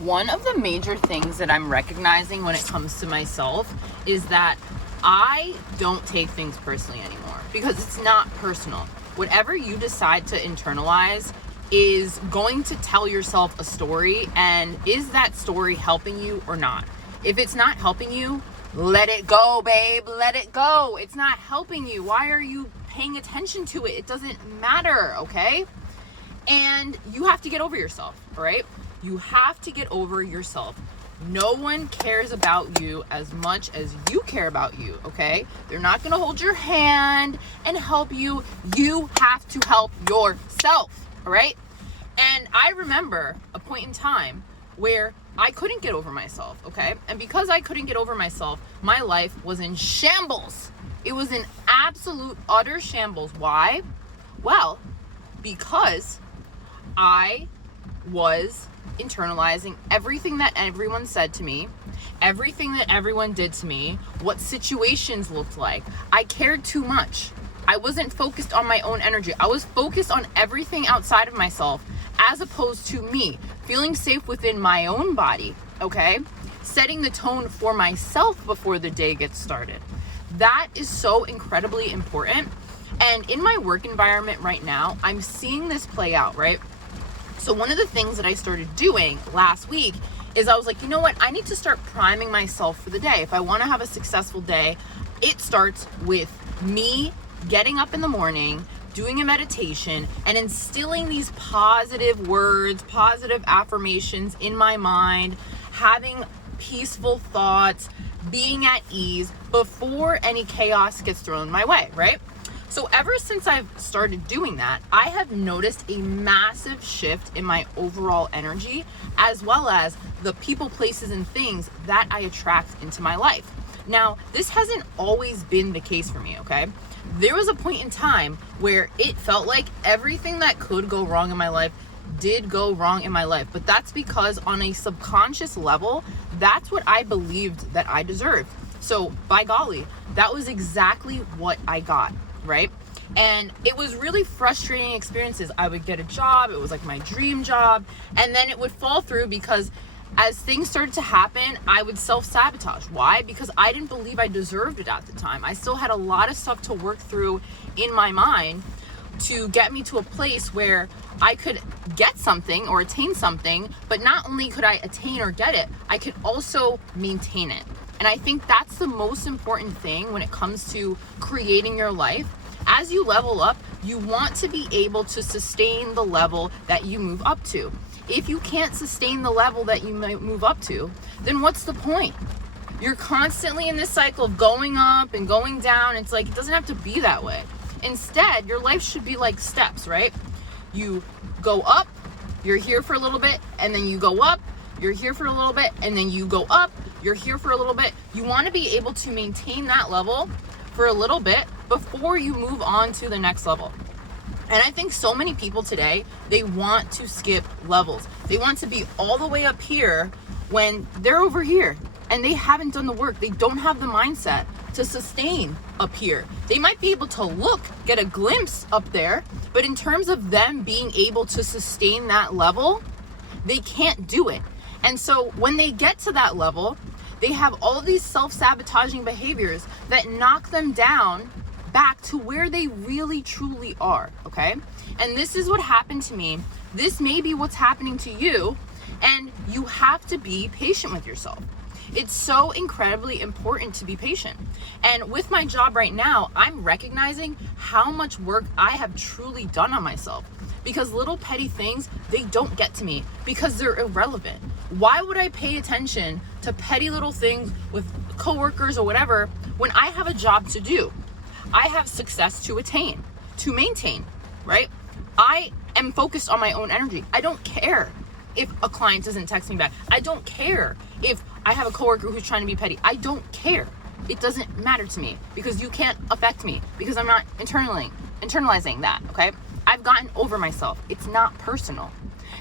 One of the major things that I'm recognizing when it comes to myself is that I don't take things personally anymore because it's not personal. Whatever you decide to internalize is going to tell yourself a story, and is that story helping you or not? If it's not helping you, let it go, babe. Let it go. It's not helping you. Why are you paying attention to it? It doesn't matter, okay? And you have to get over yourself, all right? You have to get over yourself. No one cares about you as much as you care about you, okay? They're not gonna hold your hand and help you. You have to help yourself, all right? And I remember a point in time where I couldn't get over myself, okay? And because I couldn't get over myself, my life was in shambles. It was in absolute, utter shambles. Why? Well, because I was internalizing everything that everyone said to me, everything that everyone did to me, what situations looked like. I cared too much. I wasn't focused on my own energy. I was focused on everything outside of myself as opposed to me, feeling safe within my own body, okay? Setting the tone for myself before the day gets started. That is so incredibly important. And in my work environment right now, I'm seeing this play out, right? So one of the things that I started doing last week is I was like, you know what? I need to start priming myself for the day. If I want to have a successful day, it starts with me getting up in the morning, doing a meditation, and instilling these positive words, positive affirmations in my mind, having peaceful thoughts, being at ease before any chaos gets thrown my way, right? So ever since I've started doing that, I have noticed a massive shift in my overall energy, as well as the people, places, and things that I attract into my life. Now, this hasn't always been the case for me, okay? There was a point in time where it felt like everything that could go wrong in my life did go wrong in my life. But that's because on a subconscious level, that's what I believed that I deserved. So by golly, that was exactly what I got, right? And it was really frustrating experiences. I would get a job, it was like my dream job, and then it would fall through because as things started to happen, I would self-sabotage. Why? Because I didn't believe I deserved it at the time. I still had a lot of stuff to work through in my mind to get me to a place where I could get something or attain something, but not only could I attain or get it, I could also maintain it. And I think that's the most important thing when it comes to creating your life. As you level up, you want to be able to sustain the level that you move up to. If you can't sustain the level that you might move up to, then what's the point? You're constantly in this cycle of going up and going down. It's like, it doesn't have to be that way. Instead, your life should be like steps, right? You go up, you're here for a little bit, and then you go up, you're here for a little bit, and then you go up, you're here for a little bit. You want to be able to maintain that level for a little bit before you move on to the next level. And I think so many people today, they want to skip levels. They want to be all the way up here when they're over here and they haven't done the work. They don't have the mindset to sustain up here. They might be able to get a glimpse up there, but in terms of them being able to sustain that level, they can't do it. And so when they get to that level, they have all of these self-sabotaging behaviors that knock them down back to where they really truly are, okay? And this is what happened to me. This may be what's happening to you, and you have to be patient with yourself. It's so incredibly important to be patient. And with my job right now, I'm recognizing how much work I have truly done on myself, because little petty things, they don't get to me because they're irrelevant. Why would I pay attention to petty little things with coworkers or whatever when I have a job to do? I have success to attain, to maintain, right? I am focused on my own energy. I don't care if a client doesn't text me back. I don't care if I have a coworker who's trying to be petty. I don't care. It doesn't matter to me because you can't affect me because I'm not internalizing that, okay? I've gotten over myself. It's not personal.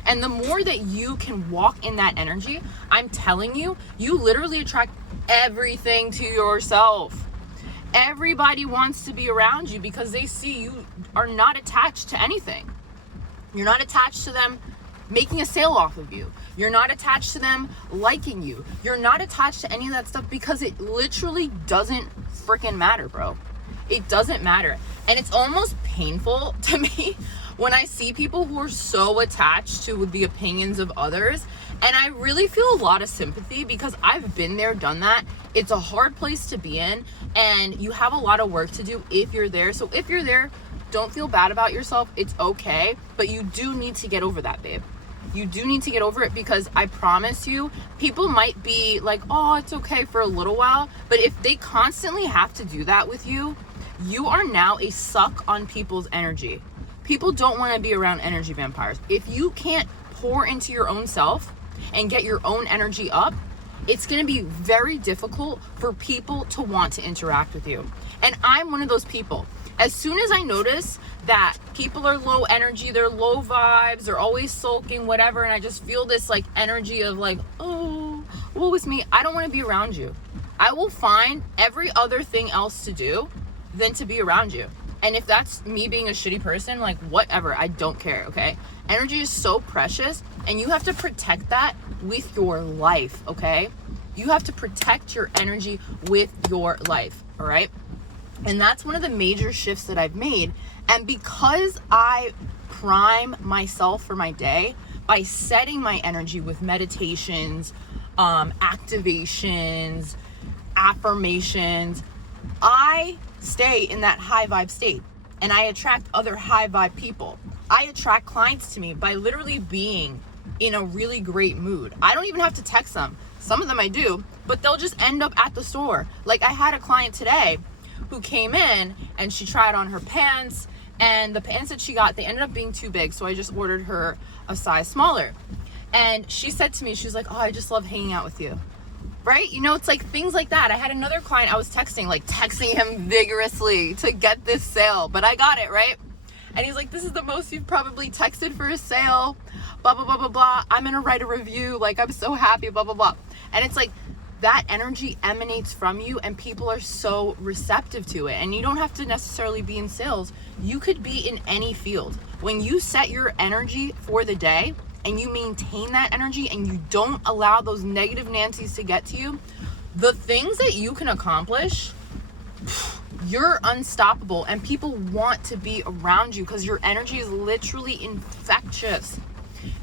And the more that you can walk in that energy, I'm telling you, you literally attract everything to yourself. Everybody wants to be around you because they see you are not attached to anything. You're not attached to them making a sale off of you. You're not attached to them liking you. You're not attached to any of that stuff because it literally doesn't freaking matter, bro. It doesn't matter. And it's almost painful to me when I see people who are so attached to the opinions of others. And I really feel a lot of sympathy because I've been there, done that. It's a hard place to be in, and you have a lot of work to do if you're there. So if you're there, don't feel bad about yourself. It's okay, but you do need to get over that, babe. You do need to get over it, because I promise you, people might be like, oh, it's okay for a little while, but if they constantly have to do that with you, you are now a suck on people's energy. People don't want to be around energy vampires. If you can't pour into your own self and get your own energy up, it's going to be very difficult for people to want to interact with you. And I'm one of those people. As soon as I notice that people are low energy, they're low vibes, they're always sulking, whatever, and I just feel this like energy of like, oh, woe is me, I don't want to be around you. I will find every other thing else to do than to be around you. And if that's me being a shitty person, like whatever, I don't care, okay? Energy is so precious, and you have to protect that with your life, okay? You have to protect your energy with your life, all right? And that's one of the major shifts that I've made. And because I prime myself for my day by setting my energy with meditations, activations, affirmations, I stay in that high vibe state, and I attract other high vibe people. I attract clients to me by literally being in a really great mood. I don't even have to text them. Some of them I do, but they'll just end up at the store. Like I had a client today who came in and she tried on her pants, and the pants that she got, they ended up being too big, so I just ordered her a size smaller. And she said to me, she was like, oh, I just love hanging out with you. Right? You know, it's like things like that. I had another client, I was texting him vigorously to get this sale, but I got it, right? And he's like, this is the most you've probably texted for a sale, blah, blah, blah, blah, blah. I'm going to write a review. Like, I'm so happy, blah, blah, blah. And it's like, that energy emanates from you, and people are so receptive to it. And you don't have to necessarily be in sales. You could be in any field. When you set your energy for the day, and you maintain that energy, and you don't allow those negative Nancys to get to you, the things that you can accomplish, you're unstoppable, and people want to be around you because your energy is literally infectious.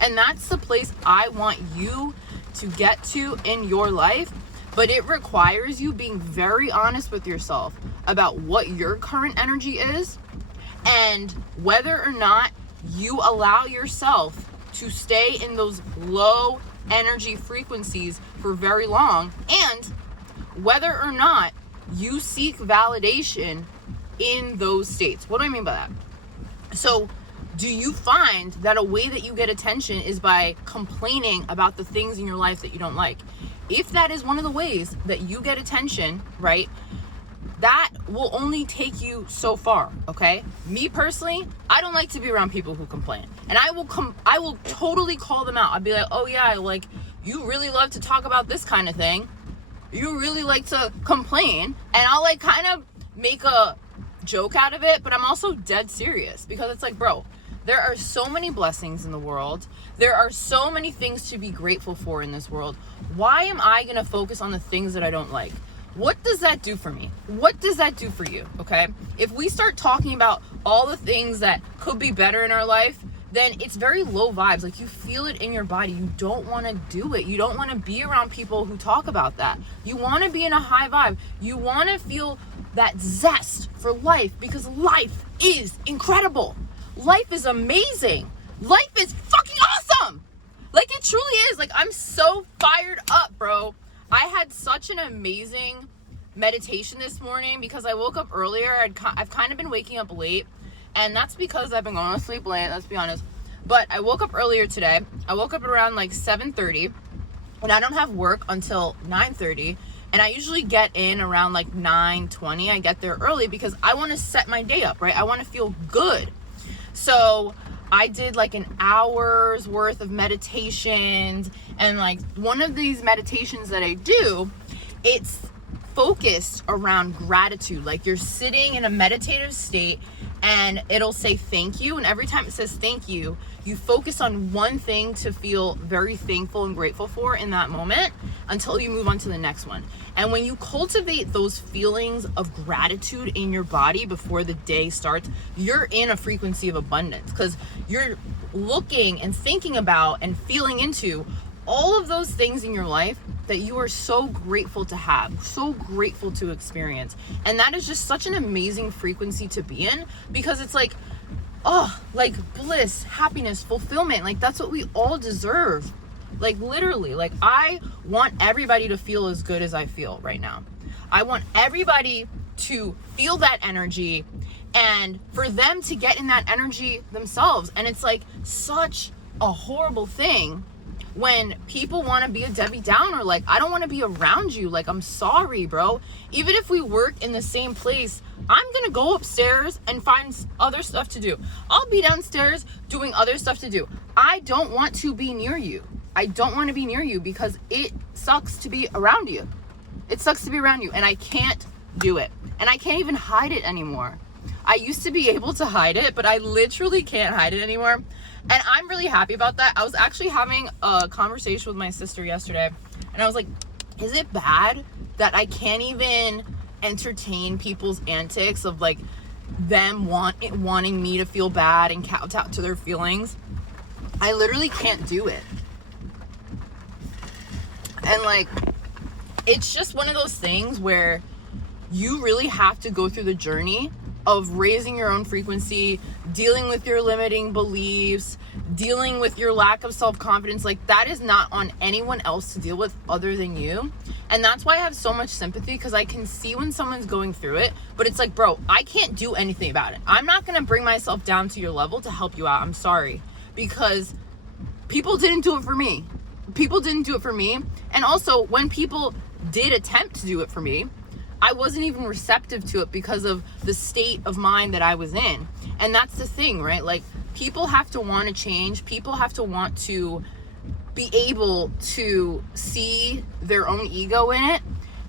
And that's the place I want you to get to in your life. But it requires you being very honest with yourself about what your current energy is, and whether or not you allow yourself to stay in those low energy frequencies for very long, and whether or not you seek validation in those states. What do I mean by that? So do you find that a way that you get attention is by complaining about the things in your life that you don't like? If that is one of the ways that you get attention, right, that will only take you so far, okay? Me personally, I don't like to be around people who complain. And I will totally call them out. I'll be like, oh yeah, like, you really love to talk about this kind of thing. You really like to complain. And I'll like kind of make a joke out of it, but I'm also dead serious, because it's like, bro, there are so many blessings in the world. There are so many things to be grateful for in this world. Why am I gonna focus on the things that I don't like? What does that do for me? What does that do for you, okay? If we start talking about all the things that could be better in our life, then it's very low vibes. Like, you feel it in your body. You don't want to do it. You don't want to be around people who talk about that. You want to be in a high vibe. You want to feel that zest for life, because life is incredible. Life is amazing. Life is fucking awesome. Like, it truly is. Like, I'm so fired up, bro. I had such an amazing meditation this morning because I woke up earlier. I've kind of been waking up late, and that's because I've been going to sleep late, let's be honest. But I woke up earlier today. I woke up around like 7:30, and I don't have work until 9:30, and I usually get in around like 9:20. I get there early because I want to set my day up, right? I want to feel good. So I did like an hour's worth of meditations, and like one of these meditations that I do, it's focused around gratitude. Like you're sitting in a meditative state and it'll say thank you. And every time it says thank you, you focus on one thing to feel very thankful and grateful for in that moment until you move on to the next one. And when you cultivate those feelings of gratitude in your body before the day starts, you're in a frequency of abundance because you're looking and thinking about and feeling into all of those things in your life that you are so grateful to have, so grateful to experience. And that is just such an amazing frequency to be in because it's like, oh, like bliss, happiness, fulfillment. Like that's what we all deserve. Like literally, like I want everybody to feel as good as I feel right now. I want everybody to feel that energy and for them to get in that energy themselves. And it's like such a horrible thing when people want to be a Debbie Downer. Like, I don't want to be around you. Like, I'm sorry, bro. Even if we work in the same place, I'm going to go upstairs and find other stuff to do. I'll be downstairs doing other stuff to do. I don't want to be near you. I don't want to be near you because it sucks to be around you. It sucks to be around you and I can't do it. And I can't even hide it anymore. I used to be able to hide it, but I literally can't hide it anymore. And I'm really happy about that. I was actually having a conversation with my sister yesterday, and I was like, is it bad that I can't even entertain people's antics of like them wanting me to feel bad and kowtow to their feelings? I literally can't do it. And like, it's just one of those things where you really have to go through the journey of raising your own frequency, dealing with your limiting beliefs, dealing with your lack of self-confidence. Like that is not on anyone else to deal with other than you. And that's why I have so much sympathy, because I can see when someone's going through it, but it's like, bro, I can't do anything about it. I'm not going to bring myself down to your level to help you out. I'm sorry, because people didn't do it for me. People didn't do it for me. And also when people did attempt to do it for me, I wasn't even receptive to it because of the state of mind that I was in. And that's the thing, right? Like people have to want to change. People have to want to be able to see their own ego in it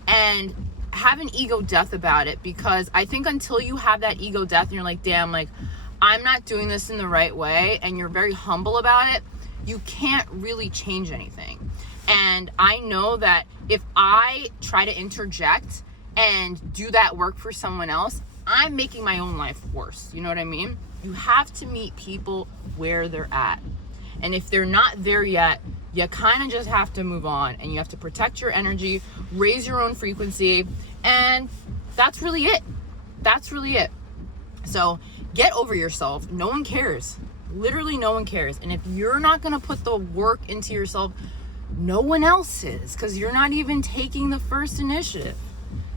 and have an ego death about it. Because I think until you have that ego death and you're like, damn, like I'm not doing this in the right way, and you're very humble about it, you can't really change anything. And I know that if I try to interject and do that work for someone else, I'm making my own life worse. You know what I mean? You have to meet people where they're at. And if they're not there yet, you kind of just have to move on, and you have to protect your energy, raise your own frequency, and that's really it. That's really it. So get over yourself. No one cares. Literally no one cares. And if you're not going to put the work into yourself, no one else is, because you're not even taking the first initiative.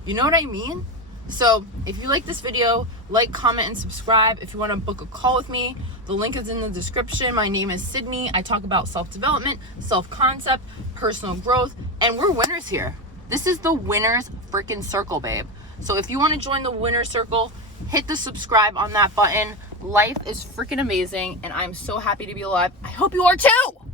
You know what I mean? So if you like this video, like, comment, and subscribe. If you want to book a call with me, the link is in the description. My name is Sydney. I talk about self-development, self-concept, personal growth, and we're winners here. This is the winner's freaking circle, babe. So if you want to join the winner's circle, hit the subscribe on that button. Life is freaking amazing, and I'm so happy to be alive. I hope you are too.